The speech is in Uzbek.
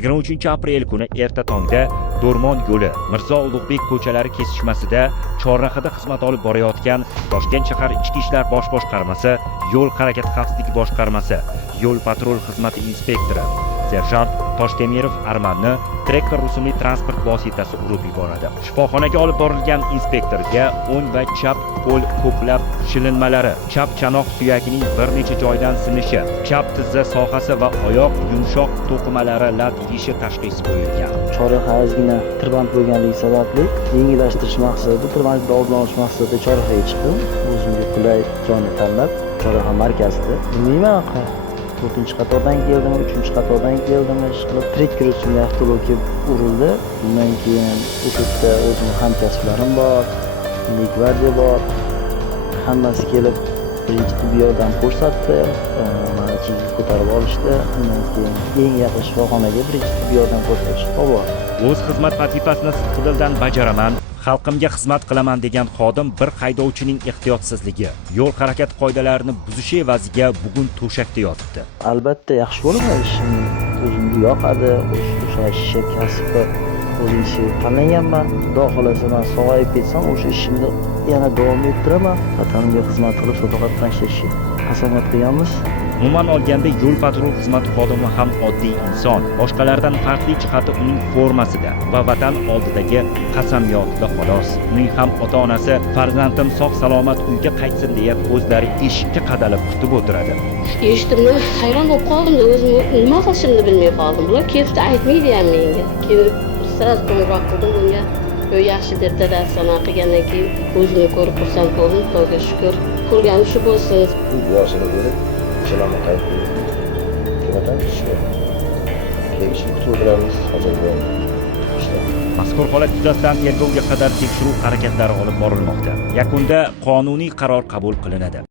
23 aprel kuni erta tongda Do'rmon yo'li Mirzo Ulug'bek ko'chalari kesishmasida chorrahada xizmat olib borayotgan Toshkent shahar Ichki ishlar bosh boshqarmasi, yo'l harakati xavfsizligi boshqarmasi, yo'l patrul xizmati inspektori serjant Toshtemirov Armanni traktor rusumli transport vositasi urib yuboradi. Shifoxonaga olib borilgan inspektorga o'ng va chap qo'l ko'plab shilinmalari, chap chanoq suyagining bir necha joydan sinishi, chap tizza sohasi va oyoq yumshoq to'qimalari lat yeyishi tashxisi qo'yilgan. Chorraha ozgina tirband bo'lganligi sababli yengillashtirish maqsadida, tirbandlikni oldini olish maqsadida chorrahaga chiqdim. O'zimga qulay joyni tanlab, Chorraha markazida. Bilmayman, 4-qatordan keldim, 3-qatordan keldim, ish qilib traktor rusumli avtomobil urildi. Undan keyin o'sha yerda o'zimning hamkasblarim bor, Milliy gvardiya bor. Hammasi kelib birinchi tibbiy yordam ko'rsatdi. Mani ichiga ko'tarib olishdi. Undan keyin eng yaqin shifoxonaga birinchi tibbiy yordam ko'rsatishga olib bordi. O'z xizmat vazifasini sidqidildan bajaraman, xalqimga xizmat qilaman degan xodim bir haydovchining ehtiyotsizligi, yo'l harakati qoidalarini buzishi evaziga bugun to'shakda yotibdi. Albatta yaxshi bo'laman, ishim o'zimga yoqadi, o'sha ishga kasbga o'zimga tanlaganman. Xudo xolasa men sog'ayib ketsam, o'sha ishimni yana davom ettiraman. Vatanimga xizmat qilib, sadoqatdan ishlashga qasamyod qilganmiz. Umuman olganda yo'l patrul xizmati xodimi ham oddiy inson. Boshqalardan farqli jihati uning formasida va vatan oldidagi qasamyodida xolos. Uning ham ota-onasi farzandim sog'-salomat uyga qaytsin deya ko'zlari eshikka qadalib kutib o'tiradi. Eshitdim, hayron bo'lib qoldim, o'zim nima qilishimni bilmay qoldim. Bular kelib aytmaydi ham menga. Kelib sirasi qo'ng'iroq qildim bunga. Yaxshi deb dadasi sanaqa qilgandan keyin o'zimni ko'rib xursand bo'ldim, Xudoga shukr. Ko'rganim shu bo'lsin. Yoshini ko'rib Salom qaytdi. Keyin kutib o'tiramiz hozirda. Mazkur holat yuzasidan tergovga qadar tekshiruv harakatlari olib borilmoqda. Yakunda qonuniy qaror qabul qilinadi.